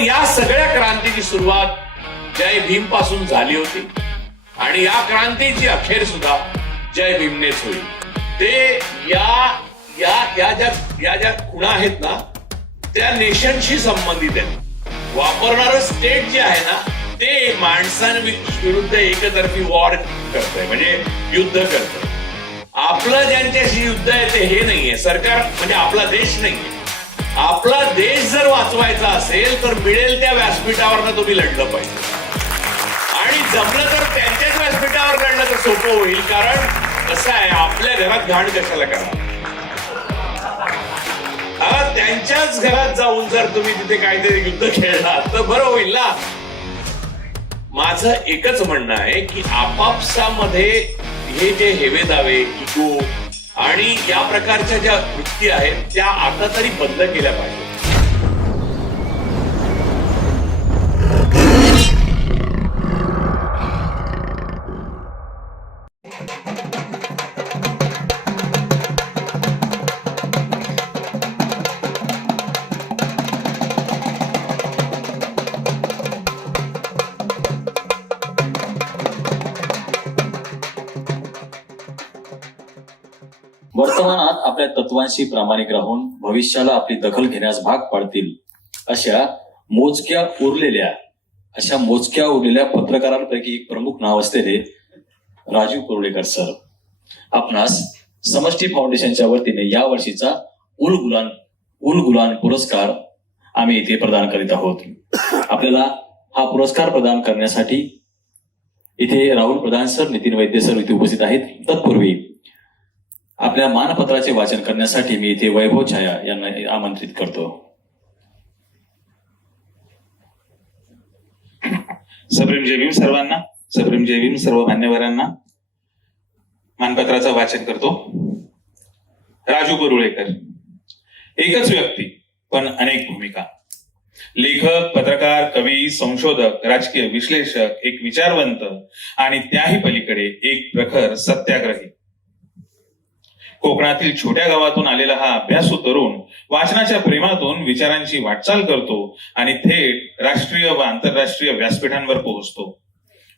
पण या सगळ्या क्रांतीची सुरुवात जय भीम पासून झाली होती आणि या क्रांतीची अखेर सुद्धा जय भीमनेच होईल. ते या ज्या खुणा आहेत ना त्या नेशनशी संबंधित आहेत. वापरणारं स्टेट जे आहे ना ते माणसांविरुद्ध एकतर्फी वॉर करतंय, म्हणजे युद्ध करतंय. आपलं ज्यांच्याशी युद्ध आहे ते हे नाहीये सरकार, म्हणजे आपला देश नाहीये. आपला देश जर वाचवायचा असेल तर मिळेल त्या व्यासपीठावर तुम्ही लढलं पाहिजे आणि जमलं तर त्यांच्याच व्यासपीठावर लढलं तर सोपं होईल. कारण कसं आहे, आपल्या घरात घाण कशाला करा, त्यांच्याच घरात जाऊन जर तुम्ही तिथे काहीतरी युद्ध खेळला तर बरं होईल ना. माझं एकच म्हणणं आहे की आपापसामध्ये हे जे हेवे दावे, इगो आणि या प्रकारच्या ज्या वृत्ती आहेत त्या आता तरी बंद केल्या पाहिजेत. वर्तमानात आपल्या तत्वांशी प्रामाणिक राहून भविष्याला आपली दखल घेण्यास भाग पाडतील अशा मोजक्या उरलेल्या पत्रकारांपैकी एक प्रमुख नाव असलेले राजू परुळेकर सर आपणास समष्टी फाउंडेशनच्या वतीने या वर्षीचा उल गुलान पुरस्कार आम्ही इथे प्रदान करीत आहोत. आपल्याला हा पुरस्कार प्रदान करण्यासाठी इथे राहुल प्रधान सर, नितीन वैद्य सर इथे उपस्थित आहेत. तत्पूर्वी आपल्या मानपत्राचे वाचन करण्यासाठी मी इथे वैभव छाया यांना आमंत्रित करतो. सप्रेम जय भीम सर्वांना, सप्रेम जय भीम सर्व मान्यवरांना. मानपत्राचं वाचन करतो. राजू परुळेकर, एकच व्यक्ती पण अनेक भूमिका. लेखक, पत्रकार, कवी, संशोधक, राजकीय विश्लेषक, एक विचारवंत आणि त्याही पलीकडे एक प्रखर सत्याग्रही. कोकणातील छोट्या गावातून आलेला हा अभ्यासू तरुण वाचनाच्या प्रेमातून विचारांची वाटचाल करतो आणि थेट राष्ट्रीय व आंतरराष्ट्रीय व्यासपीठांवर पोहोचतो.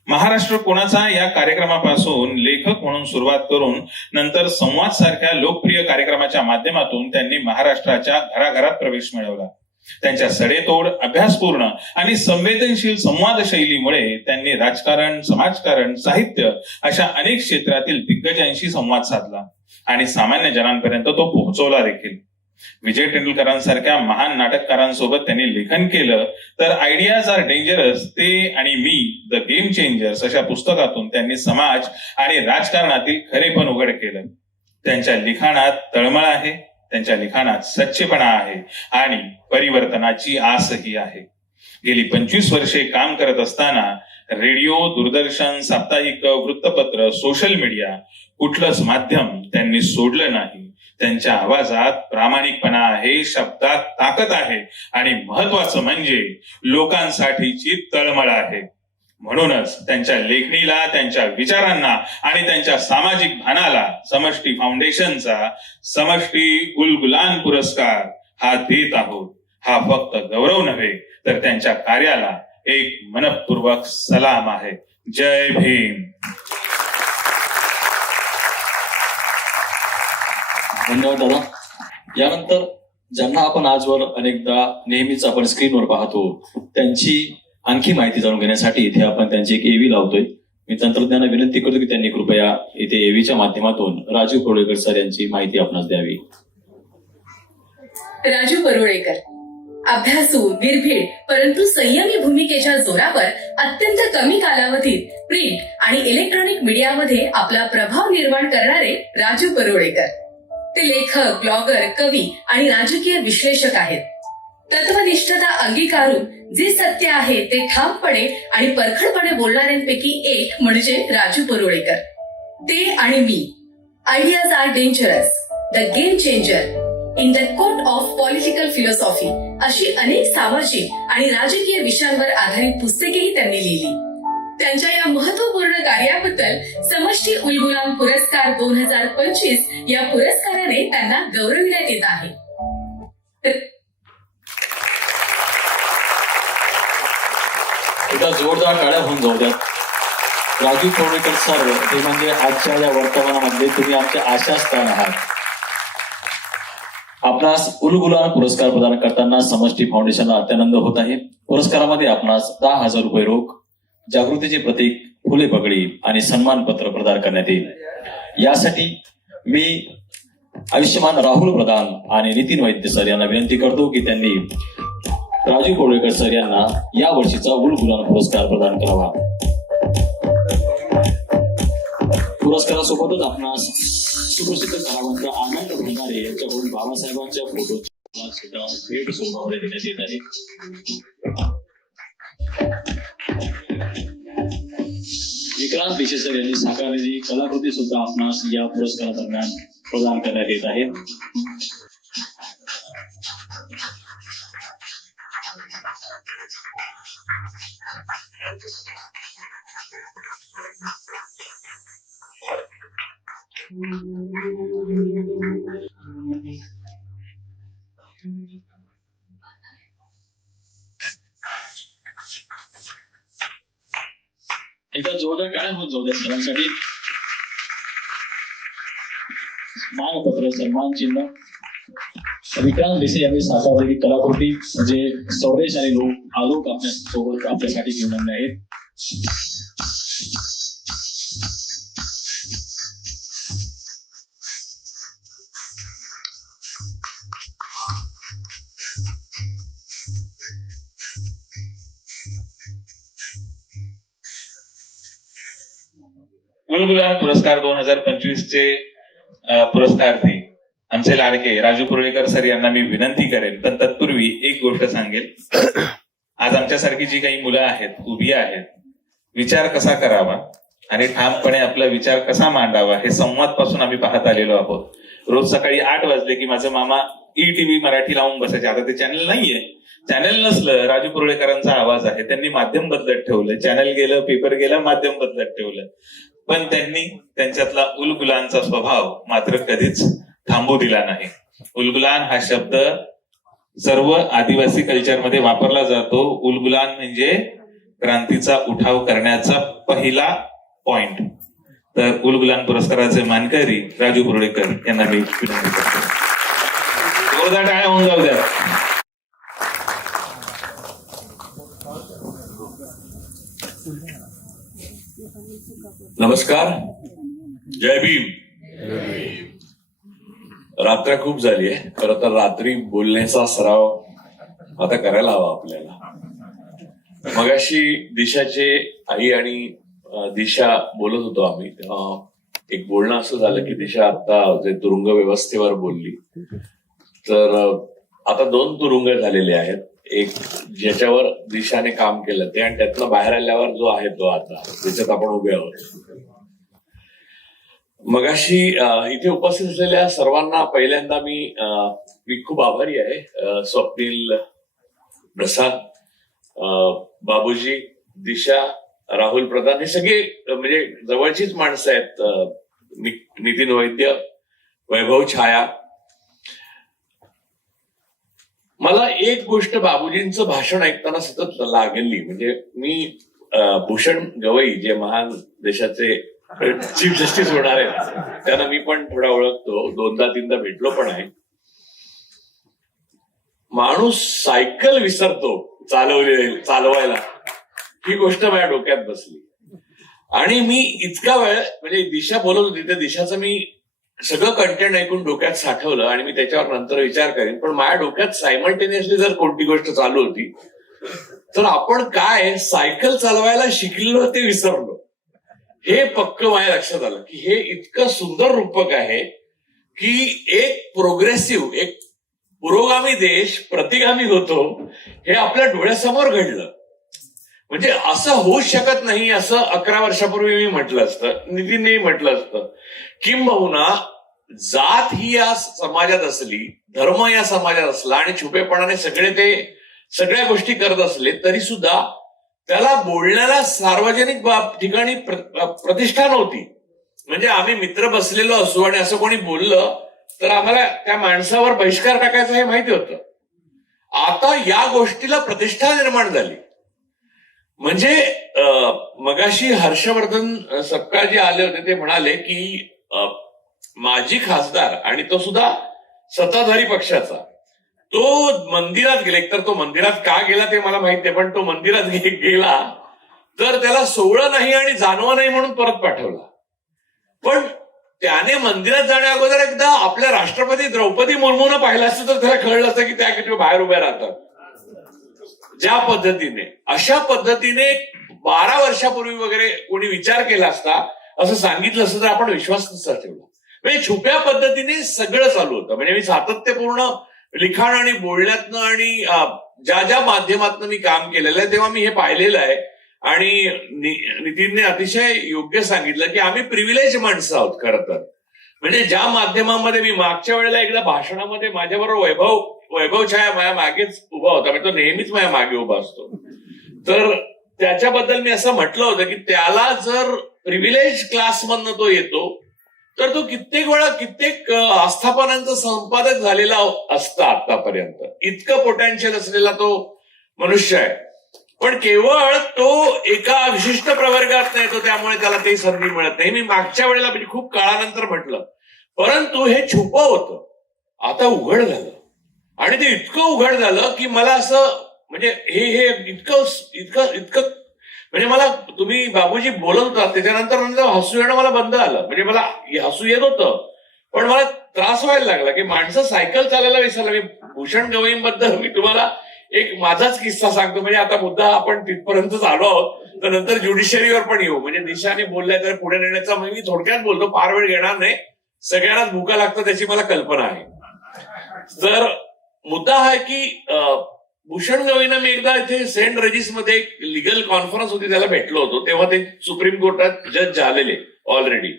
महाराष्ट्र कोणाचा या कार्यक्रमापासून लेखक म्हणून सुरुवात करून नंतर संवाद सारख्या लोकप्रिय कार्यक्रमाच्या माध्यमातून त्यांनी महाराष्ट्राच्या घराघरात प्रवेश मिळवला. त्यांच्या सडेतोड, अभ्यासपूर्ण आणि संवेदनशील संवाद शैलीमुळे त्यांनी राजकारण, समाजकारण, साहित्य अशा अनेक क्षेत्रातील दिग्गजांशी संवाद साधला आणि सामान्य जनांपर्यंत तो पोहोचवला देखील. विजय तेंडुलकरांसारख्या महान नाटककारांसोबत त्यांनी लेखन केलं तर आयडियाज आर डेंजरस, ते आणि मी, द गेम चेंजर्स अशा पुस्तकातून त्यांनी समाज आणि राजकारणातील खरेपण उघड केलं. त्यांच्या लिखाणात तळमळ आहे, त्यांच्या लिखाणात सच्चेपणा आहे आणि परिवर्तनाची आसही आहे. गेली 25 वर्षे काम करत असताना रेडिओ, दूरदर्शन, साप्ताहिक, वृत्तपत्र, सोशल मीडिया कुठलंच माध्यम त्यांनी सोडलं नाही. त्यांच्या आवाजात प्रामाणिकपणा आहे, शब्दात ताकद आहे आणि महत्वाचं म्हणजे लोकांसाठीची तळमळ आहे. म्हणूनच त्यांच्या लेखणीला, त्यांच्या विचारांना आणि त्यांच्या सामाजिक भानाला समष्टी फाउंडेशनचा समष्टी उल गुलान पुरस्कार हा देत आहोत. हा फक्त गौरव नव्हे तर त्यांच्या कार्याला एक मनपूर्वक सलाम आहे. जय भीम. धन्यवाद दादा. यानंतर ज्यांना आपण आजवर अनेकदा नेहमीच आपण स्क्रीनवर पाहतो त्यांची आणखी माहिती जाणून घेण्यासाठी इथे आपण त्यांची एक एव्ही लावतोय. मी तंत्रज्ञांना विनंती करतो की त्यांनी कृपया इथे एव्हीच्या माध्यमातून राजू परुळेकर सर यांची माहिती आपणास द्यावी. राजू परुळेकर अभ्यासू, निर्भीड परंतु संयमी भूमिकेच्या जोरावर अत्यंत कमी कालावधीत प्रिंट आणि इलेक्ट्रॉनिक मीडियामध्ये आपला प्रभाव निर्माण करणारे राजू परुळेकर. ते लेखक, ब्लॉगर, कवी आणि राजकीय विश्लेषक आहेत. तत्वनिष्ठता अंगीकारून जे सत्य आहे ते ठामपणे आणि परखडपणे बोलणाऱ्यांपैकी एक म्हणजे राजू परुळेकर. ते आणि मी, ideas are dangerous, the game changer, in the court of political philosophy अशी अनेक सामाजिक आणि राजकीय विषयांवर आधारित पुस्तकेही त्यांनी लिहिली. त्यांच्या या महत्वपूर्ण कार्याबद्दल समष्टी उल गुलान पुरस्कार 2025 या पुरस्काराने त्यांना गौरविण्यात येत आहे. एकदा जोरदार टाळ्या होऊन जाऊ द्यात. राजू कोळेकर सर हे म्हणजे आजच्या या वर्तमानामध्ये तुम्ही आमच्या आशास्थान आहात. आपणास उलगुलान पुरस्कार प्रदान करताना समष्टी फाउंडेशनला अत्यानंद होत आहे. पुरस्कारामध्ये आपणास 10,000 रुपये रोख, जागृतीचे प्रतीक, फुले पगडी आणि सन्मानपत्र प्रदान करण्यात येईल. यासाठी मी आयुष्यमान राहुल प्रधान आणि नितीन वैद्य सर यांना विनंती करतो की त्यांनी राजू कोळेकर सर यांना या वर्षीचा उलगुलान पुरस्कार प्रदान करावा. पुरस्कारासोबतच आपणास सुप्रसिद्ध कलावंत आनंद भंडारे यांच्याकडून बाबासाहेबांच्या फोटोची सुद्धा भेट सोबत देण्यात येत आहे. विक्रांत देशे सर यांनी साकारलेली कलाकृती सुद्धा आपणास या पुरस्कारादरम्यान प्रदान करण्यात येत आहे. एकदा जोरदार काय होत जाऊ द्या सरांसाठी. मानपत्र, सन्मान चिन्ह. विक्रांत देशे यांनी साकारलेली कलाकृती म्हणजे सौरेश आणि आलोक आपल्या सोबत आपल्यासाठी घेऊन आणले आहेत. उलगुलान पुरस्कार 2025 चे पुरस्कार्थी आमचे लाडके राजू कुर्लेकर सर यांना मी विनंती करेन. पण तत्पूर्वी एक गोष्ट सांगेल. आज आमच्यासारखी जी काही मुलं आहेत, उभी आहेत, विचार कसा करावा आणि ठामपणे आपला विचार कसा मांडावा हे संवाद पासून आम्ही पाहत आलेलो आहोत. रोज सकाळी 8 वाजले की माझे मामा ETV मराठी लावून बसायचे. आता ते चॅनल नाहीये. चॅनल नसलं, राजू कुर्लेकरांचा आवाज आहे. त्यांनी माध्यम बदलत ठेवलं. चॅनल गेलं, पेपर गेला, माध्यम बदलत ठेवलं. पण त्यांनी त्यांच्यातला उलगुलानचा स्वभाव मात्र कधीच थांबू दिला नाही. उलगुलान हा शब्द सर्व आदिवासी कल्चरमध्ये वापरला जातो. उलगुलान म्हणजे क्रांतीचा उठाव करण्याचा पहिला पॉइंट. तर उलगुलान पुरस्काराचे मानकरी राजू कुर्लेकर यांना मी विनंती करतो. जोरदार टाळ्या होऊन जाऊ द्या. नमस्कार, जय भीम. रात्र खूप झाली आहे. खरं तर रात्री बोलण्याचा सराव आता करायला हवा आपल्याला. मगाशी दिशाचे आई आणि दिशा बोलत होतो आम्ही. एक बोलणं असं झालं की दिशा आता जे तुरुंग व्यवस्थेवर बोलली. तर आता 2 तुरुंग झालेले आहेत. एक ज्याच्यावर दिशाने काम केलं ते, आणि त्यातनं बाहेर आल्यावर जो आहे तो आता त्याच्यात आपण उभे आहोत. मगाशी इथे उपस्थित असलेल्या सर्वांना पहिल्यांदा मी खूप आभारी आहे. स्वप्नील, प्रसाद, बाबूजी, दिशा, राहुल प्रधान हे सगळे म्हणजे जवळचीच माणसं आहेत. नितीन वैद्य, वैभव छाया. मला एक गोष्ट बाबूजींचं भाषण ऐकताना सतत लागली. म्हणजे मी भूषण गवई जे महान देशाचे चीफ जस्टिस होणार आहेत त्यांना मी पण थोडा ओळखतो. 2दा-3दा भेटलो पण आहे. माणूस सायकल विसरतो चालवायला, ही गोष्ट माझ्या डोक्यात बसली. आणि मी इतका वेळ म्हणजे दिशा बोलत होती त्या दिशाचं मी सगळं कंटेंट ऐकून डोक्यात साठवलं आणि मी त्याच्यावर नंतर विचार करेन. पण माझ्या डोक्यात सायमल्टेनियसली जर कोणती गोष्ट चालू होती तर आपण काय सायकल चालवायला शिकलो ते विसरलो. हे पक्क माझ्या लक्षात आलं की हे इतकं सुंदर रूपक आहे की एक प्रोग्रेसिव्ह, एक पुरोगामी देश प्रतिगामी होतो हे आपल्या डोळ्यासमोर घडलं. म्हणजे असं होऊच शकत नाही असं 11 वर्षापूर्वी मी म्हटलं असतं, नितीननेही म्हटलं असतं. किंबहुना जात ही या समाजात असली, धर्म या समाजात असला आणि छुपेपणाने सगळ्या गोष्टी करत असले तरी सुद्धा त्याला बोलण्याला सार्वजनिक ठिकाणी प्रतिष्ठा नव्हती. म्हणजे आम्ही मित्र बसलेलो असू आणि असं कोणी बोललं तर आम्हाला त्या माणसावर बहिष्कार टाकायचं हे माहिती होतं. आता या गोष्टीला प्रतिष्ठा निर्माण झाली. म्हणजे मगाशी हर्षवर्धन सपकाळजी आले होते, ते म्हणाले की माजी खासदार आणि तो सुद्धा सत्ताधारी पक्षाचा, तो मंदिरात गेला. एकतर तो मंदिरात का गेला ते मला माहित नाही, पण तो मंदिरात गेला तर त्याला सोवळं नाही आणि जाणवं नाही म्हणून परत पाठवला. पण त्याने मंदिरात जाण्या अगोदर एकदा आपल्या राष्ट्रपती द्रौपदी मुर्मूनं पाहिलं असतं तर त्याला कळलं असतं की त्या किती बाहेर उभ्या राहतात. ज्या पद्धतीने, अशा पद्धतीने 12 वर्षापूर्वी वगैरे कोणी विचार केला असता, असं सांगितलं असतं तर आपण विश्वास नसता ठेवला. म्हणजे छुप्या पद्धतीने सगळं चालू होतं. म्हणजे मी सातत्यपूर्ण लिखाण आणि बोलण्यातनं आणि ज्या ज्या माध्यमातनं मी काम केलेलं आहे तेव्हा मी हे पाहिलेलं आहे. आणि नितीनने अतिशय योग्य सांगितलं की आम्ही प्रिव्हिलेज माणसं आहोत खरं तर. म्हणजे ज्या माध्यमांमध्ये मी मागच्या वेळेला एकदा भाषणामध्ये माझ्याबरोबर वैभव छाया माझ्या मागेच उभा होता, म्हणजे तो नेहमीच माझ्या मागे उभा असतो, तर त्याच्याबद्दल मी असं म्हटलं होतं की त्याला जर प्रिव्हिलेज क्लासमधनं तो येतो तर तो कित्येक वेळा कित्येक आस्थापनांचा संपादक झालेला असता आतापर्यंत. इतकं पोटेन्शियल असलेला तो मनुष्य आहे. पण केवळ तो एका विशिष्ट प्रवर्गात नाही, तो त्यामुळे त्याला काही संधी मिळत नाही. मी मागच्या वेळेला म्हणजे खूप काळानंतर म्हटलं, परंतु हे छुप होतं, आता उघड झालं. आणि ते इतकं उघड झालं की मला असं म्हणजे हे इतकं म्हणजे मला तुम्ही बाबूजी बोलत होता त्याच्यानंतर हसू येणं मला बंद आलं. म्हणजे मला हसू येत होतं पण मला त्रास व्हायला लागला की माणसं सायकल चालायला विसरलं. मी भूषण गवईंबद्दल मी तुम्हाला एक माझाच किस्सा सांगतो. म्हणजे आता मुद्दा आपण तिथपर्यंतच आलो आहोत, तर नंतर ज्युडिशरीवर पण येऊ. म्हणजे दिशाने बोलल्या तर पुढे नेण्याचा मी थोडक्यात बोलतो, फार वेळ घेणार नाही. सगळ्यांनाच भूका लागतं त्याची मला कल्पना आहे. तर मुद्दा हा की भूषण गवईंना मी एकदा इथे सेंट रेजिस मध्ये एक लिगल कॉन्फरन्स होती, त्याला भेटलो होतो. तेव्हा ते सुप्रीम कोर्टात जज झालेले ऑलरेडी.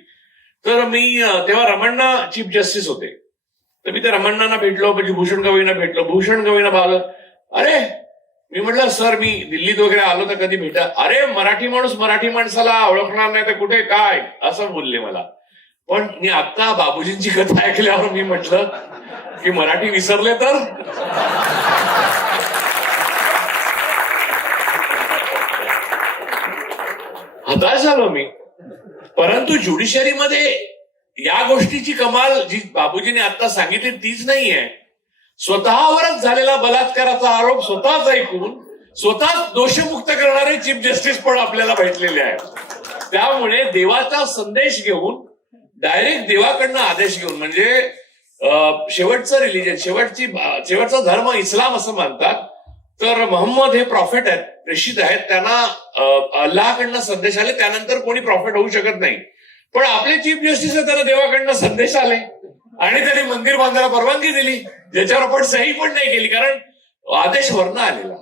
तर मी तेव्हा रमण्णा चीफ जस्टिस होते, तर मी त्या रमण्णांना भेटलो, म्हणजे भूषण गवईंना भेटलो. भूषण गवईंना पाहिलं, अरे मी म्हटलं सर मी दिल्लीत वगैरे आलो तर कधी भेटा. अरे मराठी माणूस मराठी माणसाला ओळखणार नाही तर कुठे काय, असं बोलले मला. पण मी आता बाबूजींची कथा ऐकल्यावर मी म्हटलं की मराठी विसरले तर हताश झालो मी. परंतु ज्युडिशरीमध्ये या गोष्टीची कमाल जी बाबूजीने आता सांगितली तीच नाहीये. स्वतःवरच झालेला बलात्काराचा आरोप स्वतःच ऐकून स्वतःच दोषमुक्त करणारे चीफ जस्टिस पण आपल्याला भेटलेले आहेत. त्यामुळे देवाचा संदेश घेऊन, डायरेक्ट देवाकडनं आदेश घेऊन, म्हणजे शेवटचं रिलिजन, शेवटचा धर्म इस्लाम असं मानतात. तर मोहम्मद हे प्रॉफिट आहेत, प्रेषित आहेत, त्यांना अल्लाहकडनं संदेश आले, त्यानंतर कोणी प्रॉफिट होऊ शकत नाही. पण आपले चीफ जस्टिस त्यांना देवाकडनं संदेश आले आणि त्यांनी मंदिर बांधायला परवानगी दिली, ज्याच्यावर आपण सही पण नाही केली कारण आदेश वरनं आलेला.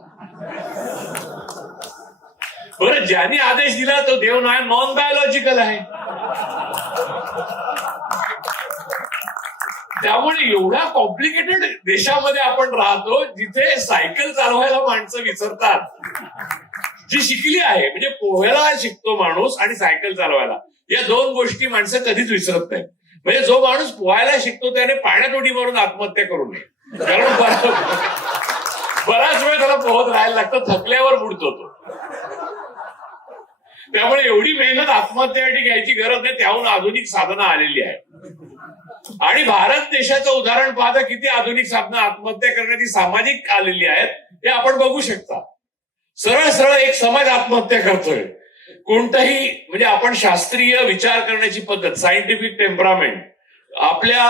बरं, ज्यांनी आदेश दिला तो देव नॉन बायोलॉजिकल आहे. त्यामुळे एवढ्या कॉम्प्लिकेटेड देशामध्ये आपण राहतो जिथे सायकल चालवायला माणसं विसरतात. जी शिकली आहे, म्हणजे पोहायला शिकतो माणूस आणि सायकल चालवायला, या दोन गोष्टी माणसं कधीच विसरत नाही. म्हणजे जो माणूस पोहायला शिकतो त्याने पाण्यात उडी मारून आत्महत्या करू नये, कारण बराच वेळ त्याला पोहत राहायला लागतं, थकल्यावर बुडतो तो. त्यामुळे एवढी मेहनत आत्महत्येसाठी घ्यायची गरज नाही, त्याहून आधुनिक साधनं आलेली आहे. आणि भारत देशाचं उदाहरण पाहता किती आधुनिक साधनं आत्महत्या करण्याची सामाजिक आलेली आहेत हे आपण बघू शकता. सरळ सरळ एक समाज आत्महत्या करतोय. कोणताही म्हणजे आपण शास्त्रीय विचार करण्याची पद्धत, सायंटिफिक टेम्परामेंट, आपल्या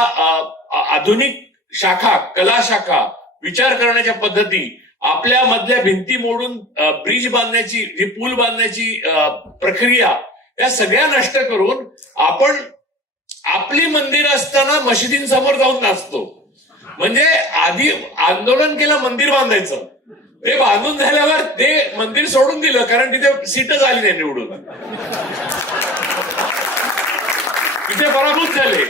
आधुनिक शाखा, कला शाखा, विचार करण्याच्या पद्धती, आपल्या मधल्या भिंती मोडून ब्रिज बांधण्याची, जी पूल बांधण्याची प्रक्रिया, या सगळ्या नष्ट करून आपण आपली मंदिर असताना मशिदींसमोर जाऊन नाचतो. म्हणजे आधी आंदोलन केलं मंदिर बांधायचं, ते बांधून झाल्यावर ते मंदिर सोडून दिलं कारण तिथे सीटच आली नाही निवडून, तिथे पराभूत झाले,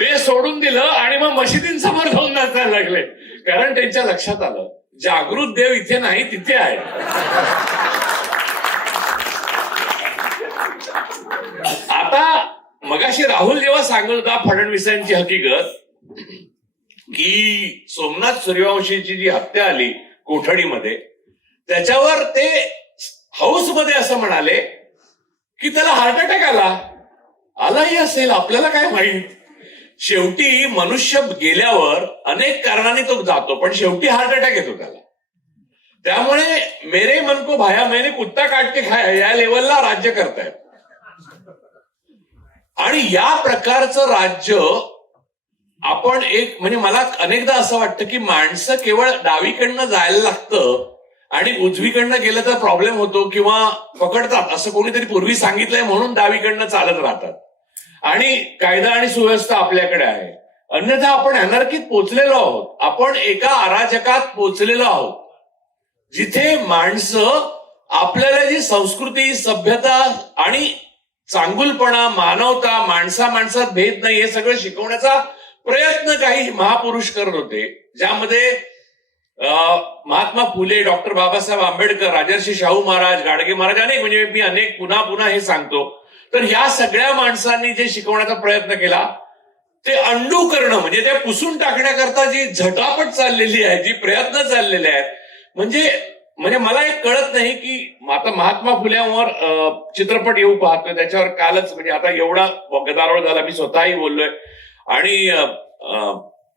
ते सोडून दिलं आणि मग मशिदींसमोर जाऊन नाचायला लागले. कारण त्यांच्या लक्षात आलं जागृत देव इथे नाही तिथे आहे. आता मगाशी राहुल जेव्हा सांगत होता फडणवीसांची हकीकत, की सोमनाथ सूर्यवंशीची जी हत्या आली कोठडीमध्ये, त्याच्यावर ते हाऊसमध्ये असं म्हणाले की त्याला हार्ट अटॅक आलाही असेल, आपल्याला काय माहित. शेवटी मनुष्य गेल्यावर अनेक कारणांनी तो जातो, पण शेवटी हार्ट अटॅक येतो त्याला. त्यामुळे मेरे मन को भाया मैंने कुत्ता काट के खाया या लेवलला राज्य करतायत. आणि या प्रकारचं राज्य आपण म्हणजे मला अनेकदा असं वाटतं की माणसं केवळ डावीकडनं जायला लागतं आणि उजवीकडनं गेलं तर प्रॉब्लेम होतो किंवा पकडतात असं कोणीतरी पूर्वी सांगितलंय म्हणून डावीकडनं चालत राहतात. आणि कायदा आणि सुव्यवस्था आपल्याकडे आहे, अन्यथा आपण अनर्कीत पोचलेलो आहोत. आपण एका अराजकात पोचलेलो आहोत जिथे माणसं आपल्याला जी संस्कृती, सभ्यता आणि चांगुलपणा, मानवता, माणसात भेद नाही हे सगळं शिकवण्याचा प्रयत्न काही महापुरुष करत होते, ज्यामध्ये महात्मा फुले, डॉक्टर बाबासाहेब आंबेडकर, राजर्षी शाहू महाराज, गाडगे महाराज, अनेक म्हणजे मी अनेक पुन्हा हे सांगतो. तर ह्या सगळ्या माणसांनी जे शिकवण्याचा प्रयत्न केला ते अंडू करणं म्हणजे ते पुसून टाकण्याकरता जी झटापट चाललेली आहे, जी प्रयत्न चाललेले आहेत, म्हणजे मला एक कळत नाही की आता महात्मा फुल्यांवर चित्रपट येऊ पाहतोय, त्याच्यावर कालच म्हणजे आता एवढा गदारोळ झाला, मी स्वतःही बोललोय. आणि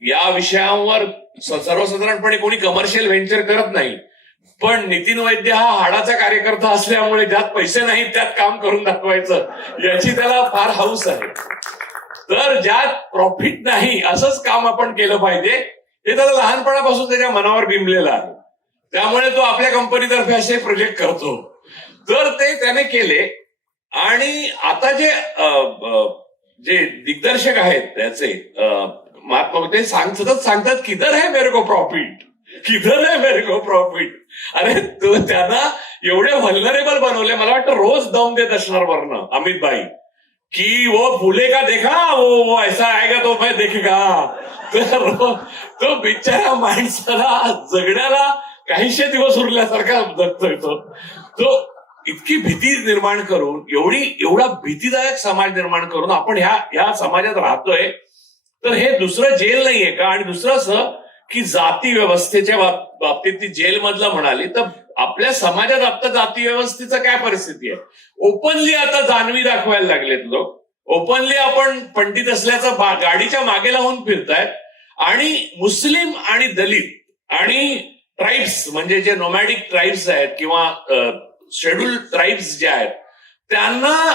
या विषयावर सर्वसाधारणपणे कोणी कमर्शियल व्हेंचर करत नाही, पण नितीन वैद्य हा हाडाचा कार्यकर्ता असल्यामुळे ज्यात पैसे नाहीत त्यात काम करून दाखवायचं याची त्याला फार हौस आहे. तर ज्यात प्रॉफिट नाही असंच काम आपण केलं पाहिजे हे त्याला लहानपणापासून त्याच्या मनावर बिंबलेलं आहे. त्यामुळे तो आपल्या कंपनीतर्फे असे प्रोजेक्ट करतो. तर ते त्याने केले. आणि आता जे दिग्दर्शक आहेत त्याचे महात्मा ते सतत सांगतात किधर है मेरे को प्रॉफिट, किधर है मेरे को प्रॉफिट. अरे तो त्यांना एवढे व्हल्नरेबल बनवले, मला वाटतं रोज दम देत असणार वरनं अमित भाई की वो फुले का देखा, वो ऐसा आएगा तो मैं देखेगा. तर तो बिचारा माणसाला जगण्याला काहीशे दिवस उरल्यासारखा जगतोय तो इतकी भीती निर्माण करून, एवढा भीतीदायक समाज निर्माण करून आपण ह्या समाजात राहतोय. तर हे दुसरं जेल नाहीये का? आणि दुसरं असं की जाती व्यवस्थेच्या बाबतीत ती जेलमधलं म्हणाली, तर आपल्या समाजात आता जाती व्यवस्थेचं काय परिस्थिती आहे? ओपनली आता जाणवी दाखवायला लागलेत लोक. ओपनली आपण पंडित असल्याचं गाडीच्या मागे लावून फिरतायत. आणि मुस्लिम आणि दलित आणि ट्राईब्स म्हणजे जे नोमॅडिक ट्राईब्स आहेत किंवा शेड्यूल ट्राईब्स जे आहेत त्यांना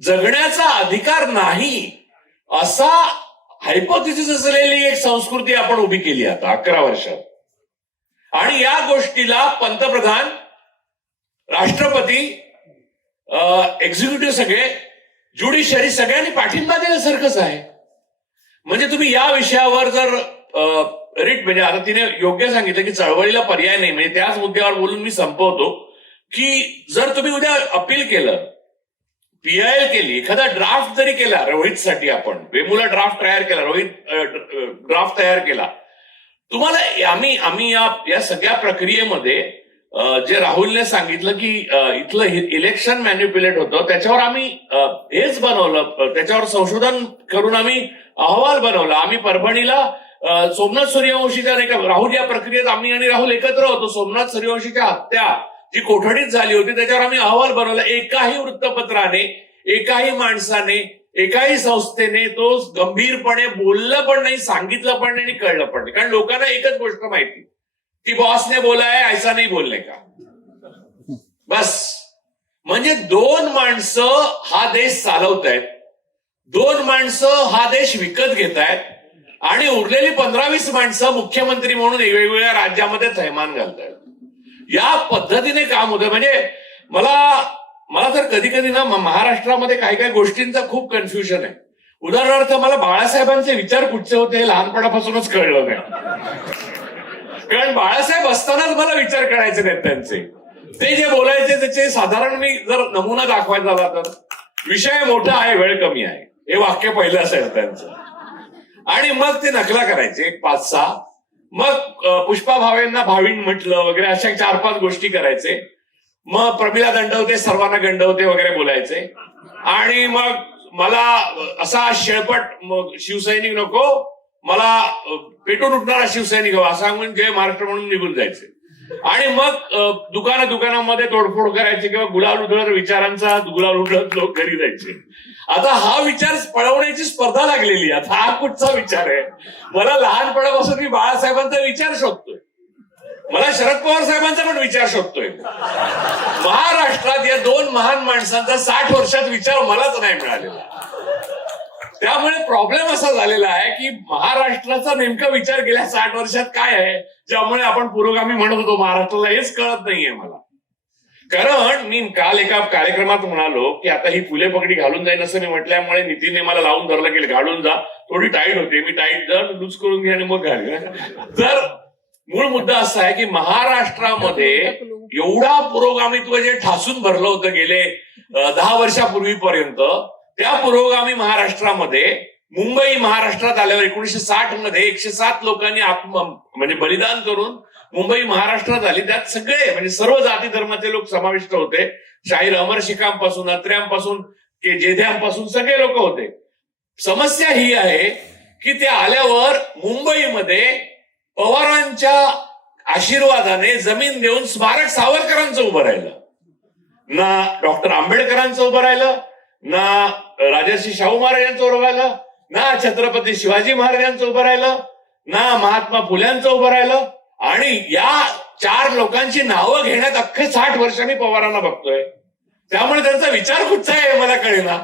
जगण्याचा अधिकार नाही असा हायपोथेसिस असलेली एक संस्कृती आपण उभी केली आता 11 वर्षात. आणि या गोष्टीला पंतप्रधान, राष्ट्रपती, एक्झिक्युटिव्ह सगळे, ज्युडिशरी सगळ्यांनी पाठिंबा देण्यासारखंच आहे. म्हणजे तुम्ही या विषयावर जर रिट म्हणजे आता तिने योग्य सांगितलं की चळवळीला पर्याय नाही, म्हणजे त्याच मुद्द्यावर बोलून मी संपवतो की जर तुम्ही उद्या अपील केलं, पीआयएल केली, एखादा ड्राफ्ट जरी केला रोहितसाठी, आपण वेमूला ड्राफ्ट तयार केला, रोहित ड्राफ्ट तयार केला, तुम्हाला आम्ही या सगळ्या प्रक्रियेमध्ये जे राहुलने सांगितलं की इथलं इलेक्शन मॅन्युप्युलेट होतं, त्याच्यावर आम्ही हेच बनवलं, त्याच्यावर संशोधन करून आम्ही अहवाल बनवला. आम्ही परभणीला सोमनाथ सूर्यवंशीच्या राहुल या प्रक्रियेत आम्ही आणि राहुल एकत्र होतो. सोमनाथ सूर्यवंशीच्या हत्या जी कोठडीत झाली होती त्याच्यावर आम्ही अहवाल बनवला. एकाही वृत्तपत्राने, एकाही माणसाने, एकाही संस्थेने तो गंभीरपणे बोललं पण नाही, सांगितलं पण नाही आणि कळलं पण नाही. कारण लोकांना एकच गोष्ट माहिती की बॉसने बोला आहे, ऐसा नाही बोलणे का, बस. म्हणजे 2 माणसं हा देश चालवतायत, 2 माणसं हा देश विकत घेतायत आणि उरलेली 15-20 माणसं मुख्यमंत्री म्हणून वेगवेगळ्या राज्यामध्ये थैमान घालतायत. या पद्धतीने काम होतं. म्हणजे मला तर कधी कधी ना महाराष्ट्रामध्ये काही गोष्टींचा खूप कन्फ्युजन आहे. उदाहरणार्थ मला बाळासाहेबांचे विचार कुठचे होते हे लहानपणापासूनच कळलं नाही. कारण बाळासाहेब असतानाच मला विचार कळायचे नाहीत त्यांचे. ते जे बोलायचे त्याचे साधारण मी जर नमुना दाखवायचा झाला तर विषय मोठा आहे, वेळ कमी आहे, हे वाक्य पहिलं असेल त्यांचं. आणि मग ते नकला करायचे 5-6. मग पुष्पा भावेंना भाविन म्हटलं वगैरे अशा 4-5 गोष्टी करायचे. मग प्रमिला दंडवते सर्वांना गंडवते वगैरे बोलायचे. आणि मग मला असा शेळपट शिवसैनिक नको, मला पेटून उठणारा शिवसैनिक हवा असं सांगून जय महाराष्ट्र म्हणून निघून जायचे. आणि मग दुकानामध्ये तोडफोड करायची किंवा गुलाल उधळत विचारांचा गुलाल उधळत लोक घरी जायचे. आता हा विचार पळवण्याची स्पर्धा लागलेली. आता हा कुठचा विचार आहे? मला लहानपणापासून मी बाळासाहेबांचा विचार शोधतोय, मला शरद पवार साहेबांचा पण विचार शोधतोय. महाराष्ट्रात या दोन महान माणसांचा 60 वर्षात विचार मलाच नाही मिळालेला. त्यामुळे प्रॉब्लेम असा झालेला आहे की महाराष्ट्राचा नेमका विचार गेल्या 60 वर्षात काय आहे, ज्यामुळे आपण पुरोगामी म्हणत होतो महाराष्ट्राला, हेच कळत नाहीये मला. कारण मी काल एका कार्यक्रमात म्हणालो की आता ही फुले पगडी घालून जाईन असं मी म्हटल्यामुळे नितीनने मला लावून धरलं की घालून जा, थोडी टाईट होते, मी टाईट जर लूज करून घे आणि मग घाल. तर मूळ मुद्दा असा आहे की महाराष्ट्रामध्ये एवढा पुरोगामित्व जे ठासून भरलं होतं गेले 10 वर्षापूर्वीपर्यंत, त्या पुरोगामी महाराष्ट्रामध्ये मुंबई महाराष्ट्रात आल्यावर 1960 मध्ये 107 लोकांनी म्हणजे बलिदान करून मुंबई महाराष्ट्रात आली. त्यात सगळे म्हणजे सर्व जाती धर्माचे लोक समाविष्ट होते. शाहीर अमर शिखांपासून, अत्र्यांपासून, जेध्यांपासून सगळे लोक होते. समस्या ही आहे की ते आल्यावर मुंबईमध्ये पवारांच्या आशीर्वादाने जमीन देऊन स्मारक सावरकरांचं उभं राहिलं, ना डॉक्टर आंबेडकरांचं उभं राहिलं, ना राजर्षी शाहू महाराजांचं उभं राहिलं, ना छत्रपती शिवाजी महाराजांचं उभं राहिलं, ना महात्मा फुल्यांचं उभं राहिलं. आणि या 4 लोकांची नावं घेण्यात अख्खे 60 वर्ष मी पवारांना बघतोय. त्यामुळे त्यांचा विचार कुठचा आहे मला कळेना,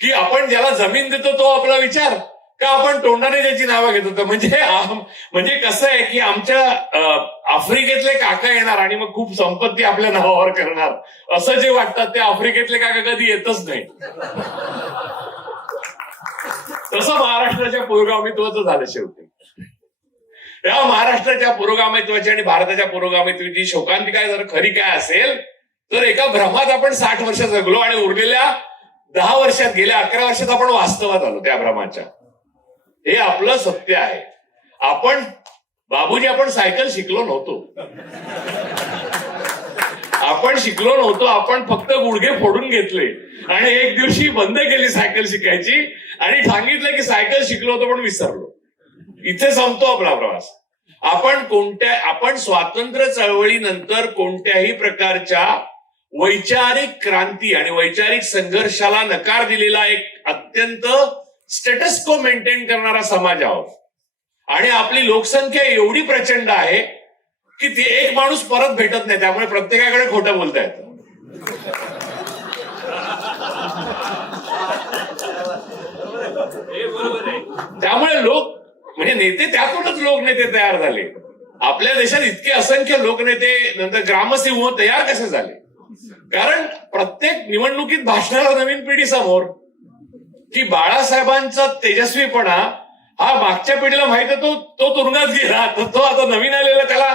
की आपण ज्याला जमीन देतो तो आपला विचार, का आपण तोंडाने ज्याची नावं घेत होतो. म्हणजे कसं आहे की आमच्या आफ्रिकेतले काका येणार आणि मग खूप संपत्ती आपल्या नावावर करणार असं जे वाटतात, ते आफ्रिकेतले काका कधी येतच नाही. तसं महाराष्ट्राच्या पुरोगामित्वाचं झालं शेवटी. या महाराष्ट्राच्या पुरोगामित्वाची आणि भारताच्या पुरोगामित्वाची शोकांतिका जर खरी काय असेल तर एका भ्रमात आपण 60 वर्ष जगलो आणि उरलेल्या 10 वर्षात, गेल्या 11 वर्षात आपण वास्तवात आलो त्या भ्रमाच्या. हे आपलं सत्य आहे. आपण सायकल शिकलो नव्हतो, आपण फक्त गुडघे फोडून घेतले आणि एक दिवशी बंद केली सायकल शिकायची आणि सांगितलं की सायकल शिकलो होतो पण विसरलो. इथे संपतो आपला प्रवास. आपण स्वातंत्र्य चळवळीनंतर कोणत्याही प्रकारच्या वैचारिक क्रांती आणि वैचारिक संघर्षाला नकार दिलेला एक अत्यंत स्टेटस को मेंटेन करणारा समाज आहोत. आणि आपली लोकसंख्या एवढी प्रचंड आहे की ती एक माणूस परत भेटत नाही, त्यामुळे प्रत्येकाकडे खोटं बोलता येतं. त्यामुळे लोक म्हणजे नेते, त्यातूनच लोक नेते तयार झाले. आपल्या देशात इतके असंख्य लोकनेते नंतर ग्रामसिंह तयार कसे झाले? कारण प्रत्येक निवडणुकीत भाषणाला नवीन पिढी समोर की बाळासाहेबांचा तेजस्वीपणा हा मागच्या पिढीला माहित आहे, तो तुरुंगात गेला, तर तो आता नवीन आलेला त्याला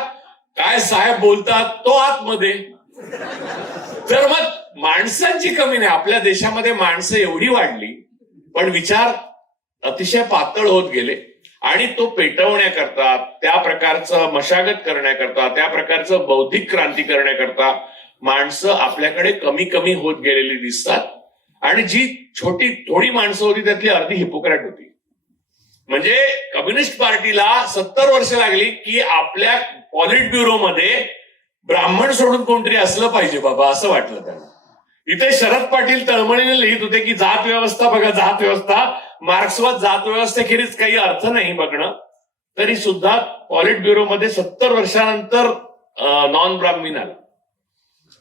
काय साहेब बोलतात तो आतमध्ये. तर मग माणसांची कमी नाही. आपल्या देशामध्ये माणसं एवढी वाढली पण विचार अतिशय पातळ होत गेले आणि तो पेटवण्याकरता, त्या प्रकारचं मशागत करण्याकरता, त्या प्रकारचं बौद्धिक क्रांती करण्याकरता माणसं आपल्याकडे कमी कमी होत गेलेली दिसतात. आणि जी थोडी माणसं होती त्यातली अर्धी हिपोक्रॅट होती. म्हणजे कम्युनिस्ट पार्टीला 70 वर्ष लागली की आपल्या पॉलिट ब्युरोमध्ये ब्राह्मण सोडून कोणतरी असलं पाहिजे बाबा असं वाटलं त्यांना. इथे शरद पाटील तळमळीने लिहित होते की जात व्यवस्था बघा, जात व्यवस्था, मार्क्सवाद जात व्यवस्थेखेरीज काही अर्थ नाही बघणं. तरी सुद्धा पॉलिट ब्युरोमध्ये 70 वर्षानंतर नॉन ब्राह्मीण आला.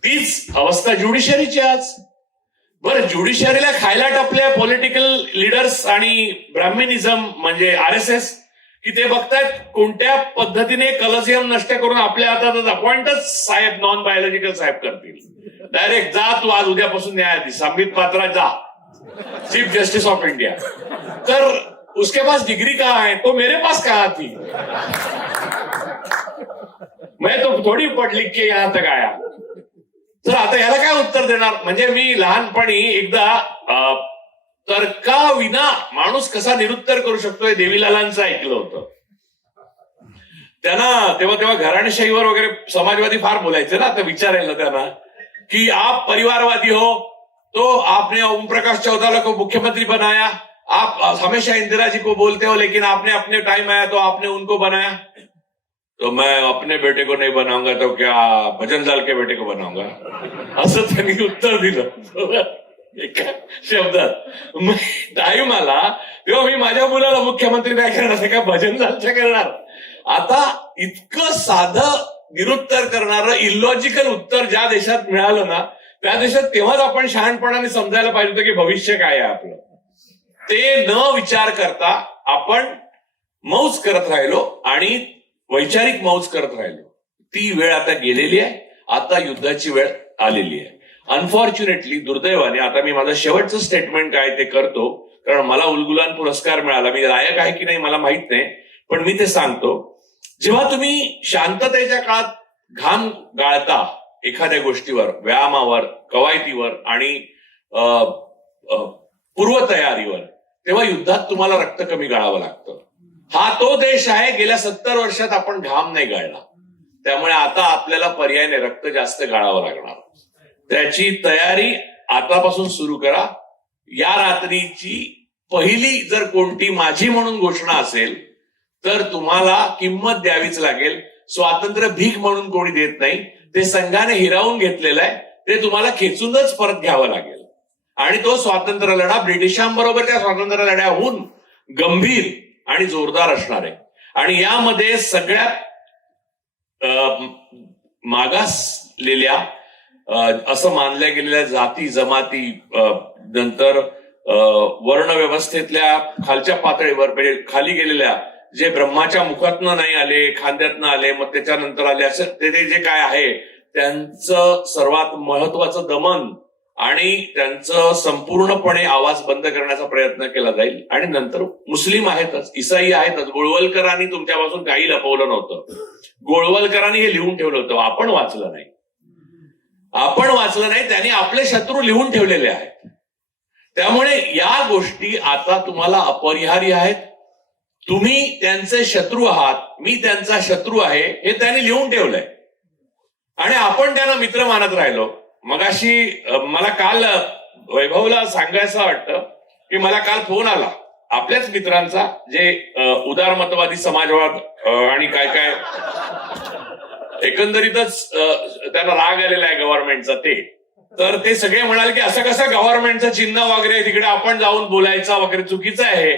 तीच अवस्था ज्युडिशरीची आज. बरं, ज्युडिशरीला खायला टापल्या पॉलिटिकल लिडर्स आणि ब्राह्मणिझम म्हणजे RSS की ते बघतायत कोणत्या पद्धतीने कलसियम नष्ट करून आपल्या हातात अपॉइंटच साहेब नॉन बायोलॉजिकल साहेब करतील. डायरेक्ट जा तू आज उद्यापासून न्यायाधीश संबित पात्रा जा चीफ जस्टिस ऑफ इंडिया. तर उसके पास डिग्री कहाँ है? तो मेरे पास कहाँ थी? मैं तो थोड़ी पढ़ लिख के यहां तक आया. तर आता याला काय उत्तर देणार? म्हणजे मी लहानपणी एकदा तर्काविना माणूस कसा निरुत्तर करू शकतोय देवीलालांचं ऐकलं होतं. त्यांना तेव्हा घराणेशाहीवर वगैरे समाजवादी फार बोलायचे ना. तर विचारायला त्यांना कि आप परिवारवादी हो तो आपने ओम प्रकाश चौटाला को मुख्यमंत्री बनाया, आप हमेशा इंदिरा जी को बोलते हो लेकिन आपने अपने टाइम आया तो आपने उनको बनाया. तो मैं अपने बेटे को नहीं बनाऊंगा तो क्या भजन लाल के बेटे को बनाऊंगा, असं त्यांनी उत्तर दिलं एका शब्दात. नाही मला तेव्हा मी माझ्या मुलाला मुख्यमंत्री नाही करणार, का भजन लालच्या करणार. आता इतकं साधं निरुत्तर करणारं इलॉजिकल उत्तर ज्या देशात मिळालं ना, त्या देशात तेव्हाच आपण शहाणपणाने समजायला पाहिजे होतं की भविष्य काय आहे आपलं. ते न विचार करता आपण मौज करत राहिलो आणि वैचारिक मौज करत राहिलो. ती वेळ आता गेलेली आहे, आता युद्धाची वेळ आलेली आहे. अनफॉर्च्युनेटली, दुर्दैवाने, आता मी माझं शेवटचं स्टेटमेंट काय ते करतो, कारण मला उलगुलान पुरस्कार मिळाला. मी लायक आहे की नाही मला माहित नाही, पण मी ते सांगतो. जेव्हा तुम्ही शांततेच्या काळात घाम गाळता एखाद्या गोष्टीवर, व्यायामावर, कवायतीवर आणि पूर्वतयारीवर, तेव्हा युद्धात तुम्हाला रक्त कमी गाळावं लागतं. हा तो देश आहे गेल्या 70 वर्षात आपण घाम नाही गाळला, त्यामुळे आता आपल्याला पर्यायाने रक्त जास्त गाळावं लागणार. त्याची तयारी आतापासून सुरू करा. या रात्रीची पहिली जर कोणती माझी म्हणून घोषणा असेल तर तुम्हाला किंमत द्यावीच लागेल. स्वातंत्र्य भीक म्हणून कोणी देत नाही, ते संघाने हिरावून घेतलेलं आहे, ते तुम्हाला खेचूनच परत घ्यावं लागेल. आणि तो स्वातंत्र्य लढा ब्रिटिशांबरोबरच्या स्वातंत्र्य लढ्याहून गंभीर आणि जोरदार असणार आहे. आणि यामध्ये सगळ्यात मागासलेल्या असं मानल्या गेलेल्या जाती जमाती, नंतर वर्णव्यवस्थेतल्या खालच्या पातळीवर म्हणजे खाली गेलेल्या, जे ब्रह्माच्या मुखातनं नाही आले, खांद्यातनं आले, मग त्याच्यानंतर आले, असं ते जे काय आहे त्यांचं सर्वात महत्वाचं दमन आणि त्यांचं संपूर्णपणे आवाज बंद करण्याचा प्रयत्न केला जाईल. आणि नंतर मुस्लिम आहेतच, इसाई आहेतच. गोळवलकरांनी तुमच्यापासून काही लपवलं नव्हतं. गोळवलकरांनी हे लिहून ठेवलं होतं, आपण वाचलं नाही. आपण वाचलं नाही, त्यांनी आपले शत्रू लिहून ठेवलेले आहेत. त्यामुळे या गोष्टी आता तुम्हाला अपरिहार्य आहेत. तुम्ही त्यांचे शत्रू आहात, मी त्यांचा शत्रू आहे, हे त्यांनी लिहून ठेवलंय आणि आपण त्यांना मित्र मानत राहिलो. मगाशी मला काल वैभवला सांगायचं वाटतं की मला काल फोन आला आपल्याच मित्रांचा, जे उदारमतवादी समाजवाद आणि काय काय एकंदरीतच त्यांना राग आलेला आहे गव्हर्नमेंटचा. तर ते सगळे म्हणाले की असं कसं गव्हर्नमेंटचं चिन्ह वगैरे तिकडे आपण जाऊन बोलायचा वगैरे चुकीचं आहे.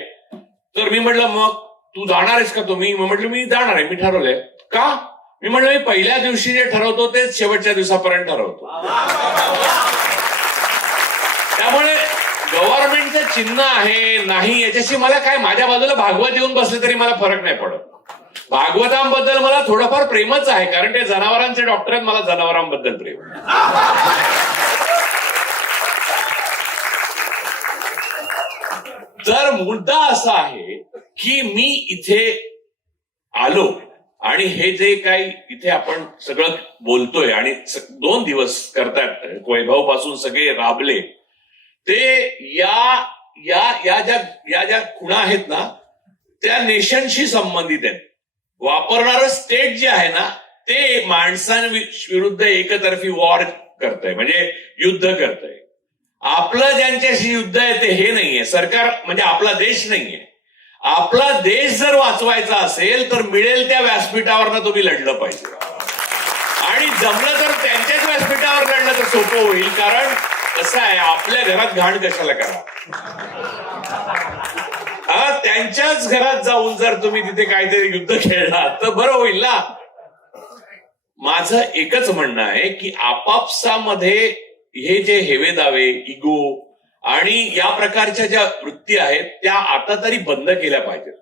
तर मी म्हटलं मग तू जाणार आहेस का? तुम्ही म्हटलं मी जाणार आहे, मी ठरवलंय. का? मी म्हटलं मी पहिल्या दिवशी जे ठरवतो तेच शेवटच्या दिवसापर्यंत ठरवतो. त्यामुळे गव्हर्नमेंटचं चिन्ह आहे नाही याच्याशी मला काय, माझ्या बाजूला भागवत येऊन बसले तरी मला फरक नाही पडत. भागवतांबद्दल मला थोडंफार प्रेमच आहे, कारण ते जनावरांचे डॉक्टर आहेत, मला जनावरांबद्दल प्रेम. तर मुद्दा असा आहे की मी इथे आलो आणि हे जे काही इथे आपण सगळं बोलतोय आणि 2 दिवस करतात वैभव पासून सगळे राबले, ते या ज्या खुणा आहेत ना त्या नेशनशी संबंधित आहेत. वापरणारं स्टेट जे आहे ना ते माणसांविरुद्ध एकतर्फी वॉर करतंय, म्हणजे युद्ध करतंय. आपलं ज्यांच्याशी युद्ध आहे ते हे नाहीये सरकार, म्हणजे आपला देश नाहीये. आपला देश जर वाचवायचा असेल तर मिळेल त्या व्यासपीठावरनं तुम्ही लढलं पाहिजे. आणि जमलं तर त्यांच्याच व्यासपीठावर लढलं तर सोपं होईल, कारण कसं आहे आपल्या घरात घाण कशाला करा. त्यांच्याच घरात जाऊन जर तुम्ही तिथे काहीतरी युद्ध खेळला तर बरं होईल ना. माझं एकच म्हणणं आहे की आपापसामध्ये हे जे हेवेदावे, इगो आणि या प्रकारच्या ज्या वृत्ती आहेत त्या आता तरी बंद केल्या पाहिजेत.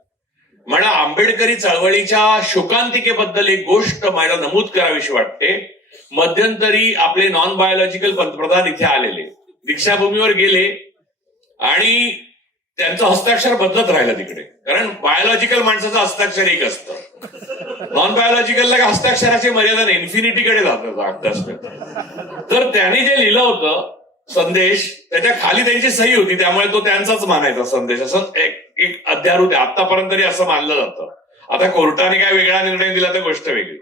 मला आंबेडकरी चळवळीच्या शोकांतिकेबद्दल एक गोष्ट मला नमूद करावीशी वाटते. मध्यंतरी आपले नॉन बायोलॉजिकल पंतप्रधान इथे आलेले, दीक्षाभूमीवर गेले आणि त्यांचं हस्ताक्षर बदलत राहिलं तिकडे, कारण बायोलॉजिकल माणसाचं हस्ताक्षर एक असतं, नॉन बायोलॉजिकलला हस्ताक्षराची मर्यादा नाही, इन्फिनिटीकडे जातं हस्ताक्षर. तर त्यांनी जे लिहिलं होतं संदेश, त्याच्या खाली त्यांची सही होती, त्यामुळे तो त्यांचाच मानायचा संदेश, असं एक अध्यारूत आहे. आतापर्यंत तरी असं मानलं जातं. आता कोर्टाने काय वेगळा निर्णय दिला तर गोष्ट वेगळी.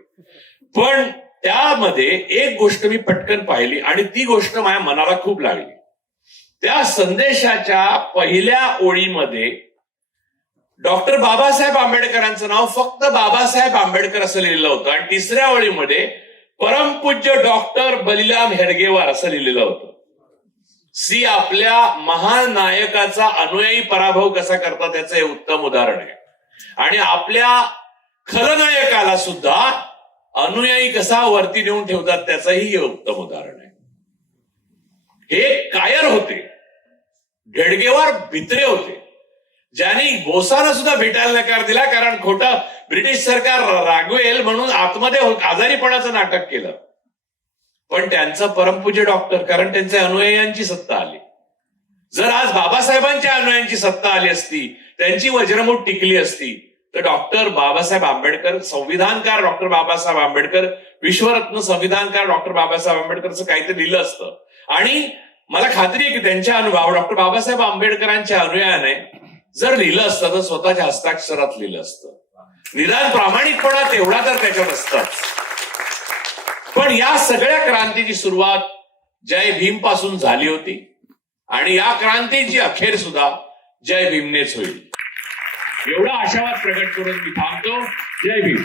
पण त्यामध्ये एक गोष्ट मी पटकन पाहिली आणि ती गोष्ट माझ्या मनाला खूप लागली. त्या संदेशाच्या पहिल्या ओळीमध्ये डॉक्टर बाबासाहेब आंबेडकरांचं नाव फक्त बाबासाहेब आंबेडकर असं लिहिलेलं होतं आणि तिसऱ्या ओळीमध्ये परमपूज्य डॉक्टर बलिराम हेडगेवार असं लिहिलेलं होतं. सी आपल्या महान नायकाचा अनुयायी पराभव कसा करतात त्याचं हे उत्तम उदाहरण आहे. आणि आपल्या खलनायकाला सुद्धा अनुयायी कसा वरती नेऊन ठेवतात त्याचंही हे उत्तम उदाहरण आहे. हे कायर होते, हेडगेवार भित्रे होते, ज्यांनी बोसांना सुद्धा भेटायला नकार दिला, कारण खोटं ब्रिटिश सरकार रागवेल म्हणून आतमध्ये आजारीपणाचं नाटक केलं. पण त्यांचं परमपूज्य डॉक्टर, कारण त्यांच्या अनुयायांची सत्ता आली. जर आज बाबासाहेबांच्या अनुयायांची सत्ता आली असती, त्यांची वज्रमूठ टिकली असती, तर डॉक्टर बाबासाहेब आंबेडकर, संविधानकार डॉक्टर बाबासाहेब आंबेडकर, विश्वरत्न संविधानकार डॉक्टर बाबासाहेब आंबेडकरचं काहीतरी लिहिलं असतं. आणि मला खात्री आहे की त्यांच्या अनुभव डॉक्टर बाबासाहेब आंबेडकरांच्या अनुयायाने जर लिहिलं असतं तर स्वतःच्या हस्ताक्षरात लिहिलं असतं. निदान प्रामाणिकपणा तेवढा तर त्याच्यात असताच. पण या सगळ्या क्रांतीची सुरुवात जय भीम पासून झाली होती आणि या क्रांतीची अखेर सुद्धा जय भीमनेच होईल, एवढा आशावाद प्रकट करून मी थांबतो. जय भीम.